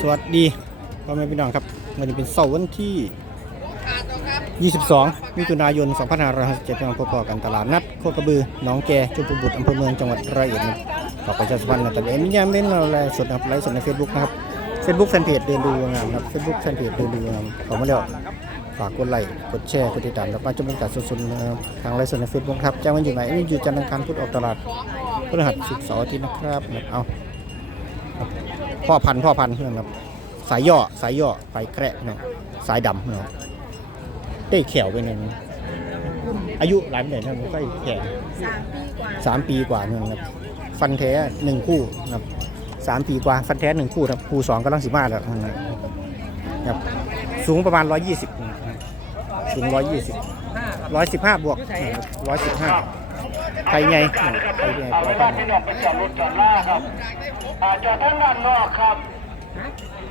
สวัสดีพ่อแม่พี่น้องครับวันนี้เป็นเสาร์วันที่ 22 มิถุนายน 2567นพบกันตลาดนัดโคกระบือหนองแกจุฬาบุตรอำเภอเมืองจังหวัดร้อยเอ็ดนะครับประชาสัมพันธ์ในตอนนี้มียามเล่นเราไลฟ์สดนะครับไลฟ์สดใน Facebook นะครับ Facebook แฟนเพจเดินดูงามนะครับ Facebook แฟนเพจเดินดูงามขอมาแล้วฝากกดไลค์กดแชร์กดติดตามแล้วก็จะเป็นการสดๆนะครับทางไลฟ์สดใน Facebook ครับแจ้งวันอยู่ไหนอยู่จันทร์อังคารพุธออกตลาดพฤหัสศุกร์เสาร์อาทิตย์นะครับเอา พ่อพันธุ์พ่อพันธุ์เพื่อนครับสายย่อสายย่อไฟแกระเนาะสายดำเนาะได้แขวไปหนึ่งอายุหลายปีไหนท่านไม่ค่อยแก่สามปีกว่าสามปีกว่าเนี่ยนะครับฟันแท้หนึ่งคู่นะครับสามปีกว่าฟันแท้หนึ่งคู่ครับคู่สองกำลังสิบห้าแล้วนะครับสูงประมาณร้อยยี่สิบสูงร้อยยี่สิบร้อยสิบห้าบวกร้อยสิบห้า ใครไงใครไงพอพันธุ์ที่ดอกเป็นจอดรถจอดล่าครับอ่าจอดทั้งด้านนอกครับ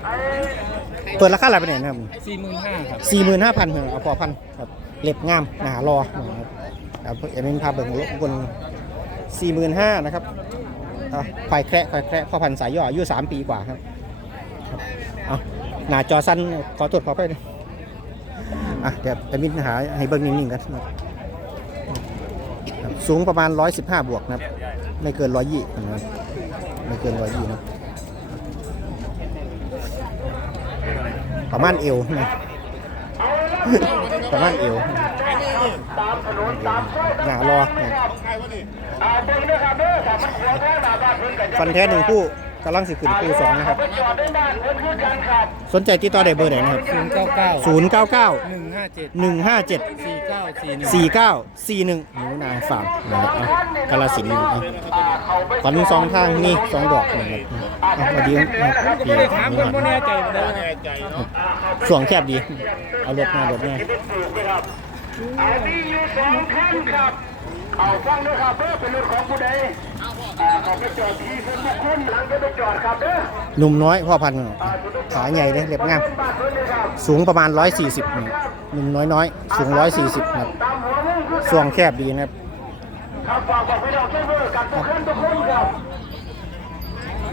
ไอ้เปิดราคาอะไรไปไหนนะครับสี่หมื่นห้าครับสี่หมื่นห้าพันเอาพอพันครับเล็บงามหนารอนะครับครับเอ็มนพาเบิ่งรบกวนสี่หมื่นห้านะครับอะควายแคระควายแคระพ่อพันธุ์สายย่ออายุสามปีกว่าครับครับเอาหนาจอสั้นขอตรวจขอไปเลยอะเดี๋ยวเอ็มนหาให้เบิ่งนิ่งๆกันนะ ครับสูงประมาณ 115 บวกนะครับ ไม่เกิน 120นะครับไม่เกิน 120นะประมาณเอวนะ ประมาณเอวตามถนนตามหนารอนะอ่ารอถ้ามันขวางทางหน้าบ้านเพิ่นก็จะฟันแท้หนึ่งคู่ กำลังสิขึ้นคู่สองนะครับไปจอดได้ด้านเพิ่นคือกันครับสนใจติดต่อได้เบอร์ไหนนะครับศูนย์เก้าเก้าศูนย์เก้าเก้าหนึ่งห้าเจ็ดหนึ่งห้าเจ็ดสี่เก้าสี่หนึ่งสี่เก้าสี่หนึ่งหนูนางฝากนะครับอะกาลสินธุ์อะอ่าเขาไปฟันสองทางนี่สองดอกนะครับอะสวัสดีครับพี่ไม่ได้ถามคนบ่นี่แน่ครับใจเลยสวงแคบดี เอารถมารถมาเป็นสูงนะครับอ่ามีอยู่สองคันครับเอาฟังด้วยครับเด้อเป็นรถของผู้ใด หนุ่มน้อยพ่อพันธุ์ขาใหญ่เลยเล็บงามบ้ายสูงประมาณ 140นี่หนุ่มน้อยน้อยสูง 140ครับตามหัวมุ่งคือสวงแคบดีนะครับ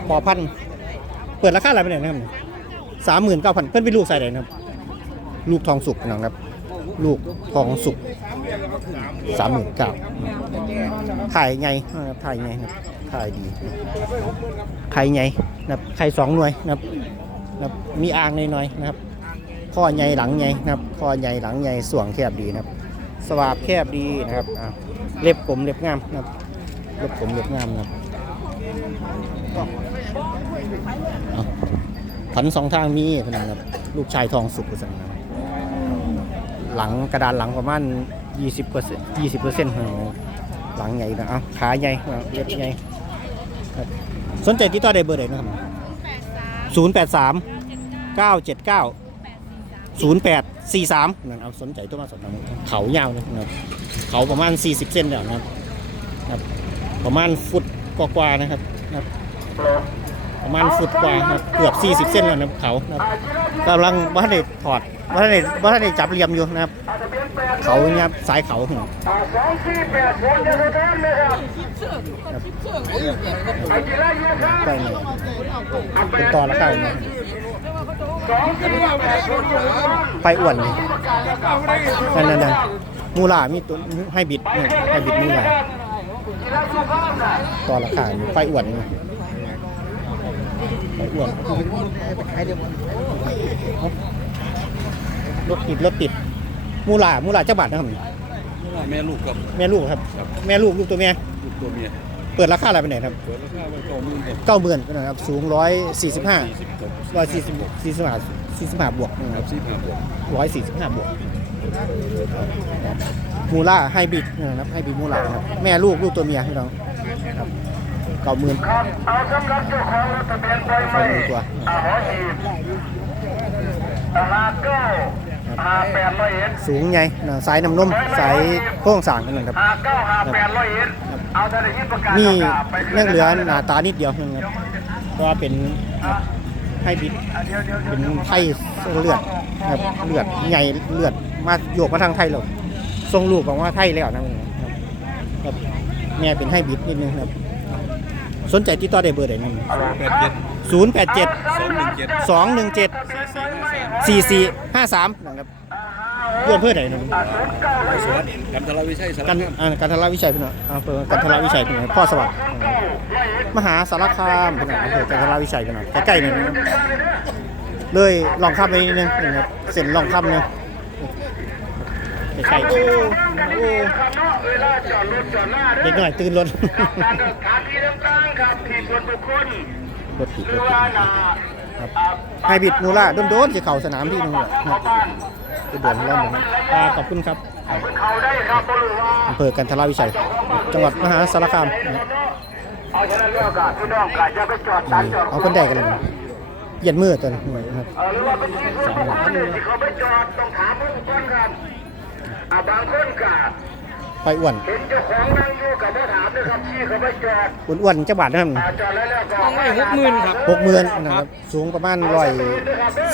พ่อพันธุ์เปิดราคาอะไรไปไหนนะครับสามหมื่นเก้าพันเพื่อนเป็นลูกใส่ไหนนะครับ ลูกทองสุกนะครับ ลูกทองสุกสามหมื่นเก้าถ่ายไงถ่ายไงครับ ถ่ายดีไข่ไงนะครับไข่สองหน่วยนะครับนะครับมีอ่างหน่อยๆนะครับข้อใหญ่หลังใหญ่นะครับข้อใหญ่หลังใหญ่ส่วงแคบดีนะครับ สวาบแคบดีนะครับเล็บผมเล็บงามนะครับเล็บผมเล็บงามนะครับผันสองทางมีนันครับลูกชายทองสุกสันนะครับหลังกระดานหลังประมาณ20เปอร์เซ็นต์20เปอร์เซ็นต์หลังใหญ่นะเอาขาใหญ่เล็บใหญ่ ครับสนใจติดต่อได้เบอร์ไหนนะครับศูนย์แปดสามเก้าเจ็ดเก้าศูนย์แปดสี่สามนั่นเอาสนใจตัวมาสนใจเขายาวนะครับ เขาประมาณสี่สิบเซนเดียวนะครับครับ ประมาณฟุตกว่าๆนะครับครับประมาณฟุตกว่าครับเกือบสี่สิบเซนแล้วนะครับเขานะครับกำลังบ้านเด็ถอด บ้านเด็บ้านเด็จับเหลี่ยมอยู่นะครับ เขาเนี่ยสายเขานะครับอ่าสองไปแทนเป็นต่อละเข้าเนี่ยสอยู่ไปอ้วนนี่นั่นนั่นนั่นมูลามีตัวให้บิดให้บิดมูลาที่อน่ะต่อราคาไฟอ้วนนี่ไฟอ้วน รถติดรถติดมูลามูลาเจ้าบาทนะครับแม่ลูกกับแม่ลูกครับ แม่ลูกลูกตัวแม่ลูกตัวเมียเปิดราคาอะไรไปไหนครับเปิดราคาไว้เก้าหมื่นเอ็ดเก้าหมื่นนะครับสูงร้อยสี่สิบห้าสี่สิบกับร้อยสี่สิบสี่สิบห้าสี่สิบห้าบวกนะคครัรับบสี่ห้าบวกร้อยสี่สิบห้าบวกมูล่าไฮบริดนะครับไฮบริดมูล่าครับแม่ลูกลูกตัวเมียพี่น้องครับเก้าหมื่นครับเอาสำหรับเจ้าของรถทะเบียนไปไหมสองหมื่นกว่าอ่าหอหีบห้าเก้า ห้าแปดร้อยเอ็ดสูงไงนะสายน้ำนมสายโค้งสร้างกันนะครับห้าเก้าห้าแปดร้อยเอ็ดเอาแต่ได้ยินประกาศนี่ประกาศไปยังเหลือหน้าตานิดเดียวนะครับเพราะว่าเป็นไฮบริดอะเดี๋ยวเดี๋ยวเดี๋ยวเป็นไทยเลือดนะครับเลือดใหญ่เลือดมาโยกมาทางไทยแล้วทรงลูกของว่าไทยแล้วนะครับครับแม่เป็นไฮบริดนิดนึงครับ สนใจติดต่อได้เบอร์ไหนนั่นแปดเจ็ดศูนย์แปดเจ็ดสองหนึ่งเจ็ดสองหนึ่งเจ็ด สี่สี่ห้าสามสี่สี่ห้าสามนะครับเพื่อนเพื่อนไหนนะสวัสดีกันทรวิชัยสารกันคามอ่ากันทราวิชัยเป็นหน่อยอำเภอกันทราวิชัยเป็นหน่อยพ่อสวัสดิ์มหาสารคามเป็นหน่อยอำเภอกันทราวิชัยเป็นหน่อยใกล้ๆหน่อยนะครับเลยลองข้ามไปนิดนึงนะครับเส้นลองข้ามนึงใกล้ๆโอ้โอ้เวลาจอดรถจอดหน้าเด้เด็อกหน่อยตื่นรถการเดินทางที่ต่างๆครับที่ส่วนบุคคลรถติดหรรือถติว่าดน่ะ ครับไฮบริดมูล่าโดนๆจะเข่าสนามที่นึงแหละนะครับจะโดนร้อนผมอ่าขอบคุณครับเขาได้ครับบ่รู้ว่าอำเภอกันทราวิชัย จังหวัดมหาสารคามนะครับเอาฉะนั้นแล้วก็พี่น้องก็อย่าไปจอดตามจอดเอาคนแดกกันเลยเหยียดมือตัวนี้นะครับเออหรือว่าเป็นที่ส่วนบุคคลเนี่ยที่เขาไปจอดต้องถามเพิ่นก่อนครับอ่าบางคนก็ ไปอ้วนเห็นเจ้าของนั่งอยู่กับบ่ถามเลยครับที่เขาไปจอดอ้วนๆจังหวัดนะครับอ่าจอดแล้วแล้วก็ไม่หกหมื่นครับ หกหมื่นนะครับสูงประมาณร้อย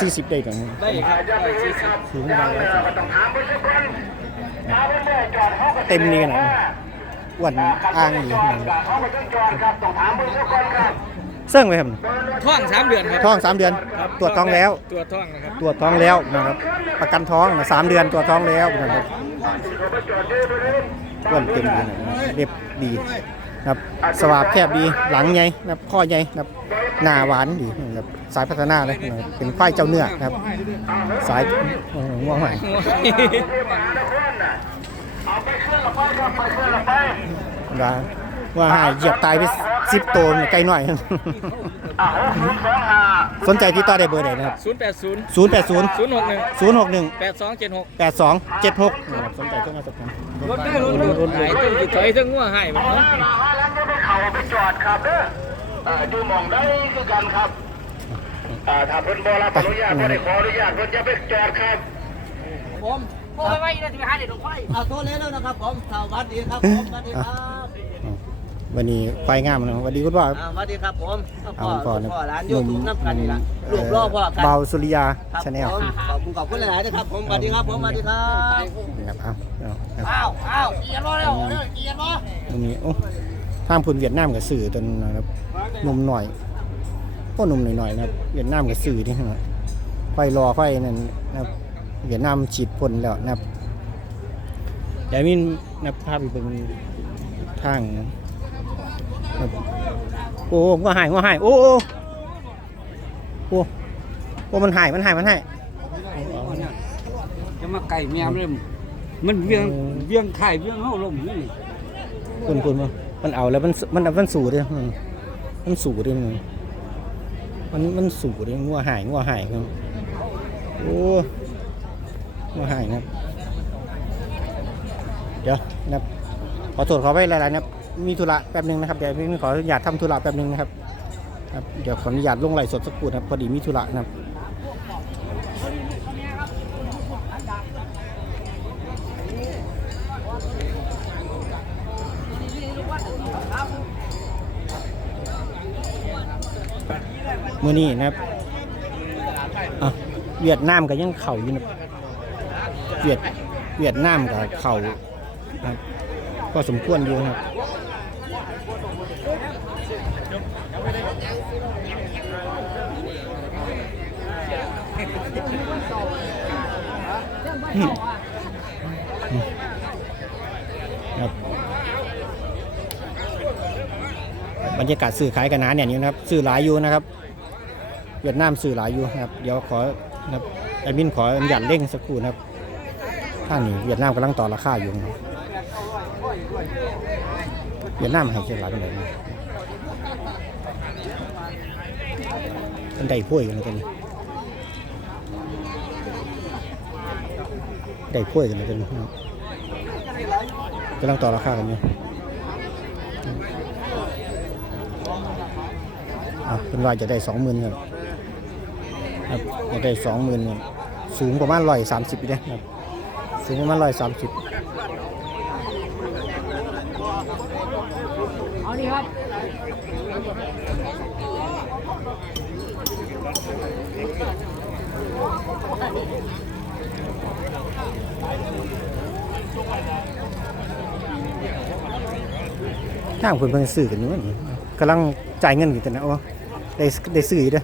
สี่สิบได้ถึงได้ครับอย่าไปเห็นครับอย่างเดียวก็ต้องถามเพิ่นก่อนถ้าเพิ่นบ่จอดเขาก็เต็มนี่นะ อ้วนอ้างอยู่เขาก็ต้องจอดครับต้องถามเพิ่นก่อนครับ เสื่องไหมครับท่องสามเดือนครับท้องสามเดือน ตรวจท้องแล้วตัวจท่องนะครับตรวจท้องแล้วนะครับ ประกันท้องนะสามเดือนตรวจท้องแล้วนะครับอ้วนเต็มเลยนะเรียบดีนะครับสวาบแคบดีหลังใหญ่นะครับข้อใหญ่นะครับหน้าหวานดีนะครับสายพัฒนาเลยนะครับเป็นควายเจ้าเนื้อนะครับ สายโอ้โหง่วงใหม่เอาไปเคลื่อนละไปครับไปเคลื่อนละไป ว่าว่าหายเหยียบตายไปสิบตัวไกลหน่อยอะหกศูนย์สองห้าสนใจที่ต่อได้เบอร์ไหนนะครับศูนย์แปดศูนย์0 8 0ศูนย์หกหนึ่ง0 6 1แปดสองเจ็ดหก8 2 7 6นะครับสนใจต้องมาสอบถามรถได้รถได้รถไหนต้องติดถอยต้องง่วงให้มันห้าเนาะหลังห้าหลังจะไปเข่าไปจอดครับเด้อเอ่อดูหมองได้คือกันครับอ่าถ้าเพิ่นบ่รับอนุญาตบ่ได้ขออนุญาตเพิ่นจะไปจอดครับผมโอ้ยไว้นะที่ไปหาเด็กหลวงพ่อเอาโทษแล้วนะครับผมสวัสดีครับผมสวัสดีครับอ่า วันนี้ไฟงามนะครับสวัสดีคุณพ่อครับ อ่าสวัสดีครับผมเอาคุณพ่อนะพ่อร้านยูทูบน้ำกันนี่ละลูกล่อพ่อกันเบาสุริยาครับชาแนลผมขอบคุณขอบคุณหลายๆนะครับผมสวัสดีครับผมสวัสดีครับนะครับเอาเอาครับอ้าวอ้าวเกียร์บ่แล้วเด้อเกียร์บ่วันนี้โอ้ท่ามพุนเวียดนามกับสื่อตนนะครับหนุ่มหน่อยก็หนุ่มหน่อยๆนะครับเวียดนามกับสื่อนี่นะไฟรอไฟนั่นนะครับเวียดนามฉีดพ่นแล้วนะครับเดี๋ยวมินนะครับภาพอีกเป็นทางนะครับ โอ้ก็หายก็หายโอ้โอ้โอ้โอ้มันหายมันหายมันหายจะมาไก่แมวเลยมันเวียงเวียงไข่เวียงเฮาลมนี่คุณคุณมันมันเอาแล้วมันมันมันสูด้วยมันสูด้วยมันมันมันสูด้วยงัวหายงัวหายครับโอ้งัวหายครับเดี๋ยวนะครับขอโทษเขอไปหลายๆนะครับ มีธุระแป๊บหนึงนะครับเดี๋ยวพี่ขออนุญาตทำธุระแป๊บหนึงนะครับครับเดี๋ยวขออนุญาตลงไหลสดสักครู่นะครับพอดีมีธุระนะครับมื่อนี้นะครับอะเวียดนามก็ยังเข่าอยู่นะเวียดเวียดนามกับเข่าครับก็สมควรอยู่นะครับอืมอืม ครับบรรยากาศสื่อขายกันนาเนี่ยนี่นะครับสื่อหลายอยู่นะครับ เวียดนามสื่อหลายอยู่นะครับเดี๋ยวขอนะครับแอดมินขออนุญาตเร่งสักครู่นะครับท่านนี้เวียดนามกำลังต่อราคาอยู่นะเวียดนามให้เช่นหลายเป็นไหนนะมันได้พ่วยกันเลยกัน ได้พ่วยกันเลยกันนะกำลังต่อราคากันอยู่อะเป็นว่าจะได้สองหมื่นครับครับจะได้สองหมื่นสูงประมาณร้อยสามสิบเลยครับสูงประมาณร้อยสามสิบทางค นเพิ่งซื้อกันอยู่นี่กำลังจ่ายเงินอยู่แต่นะโอ้ได้ได้ซื้ออยู่เด้อ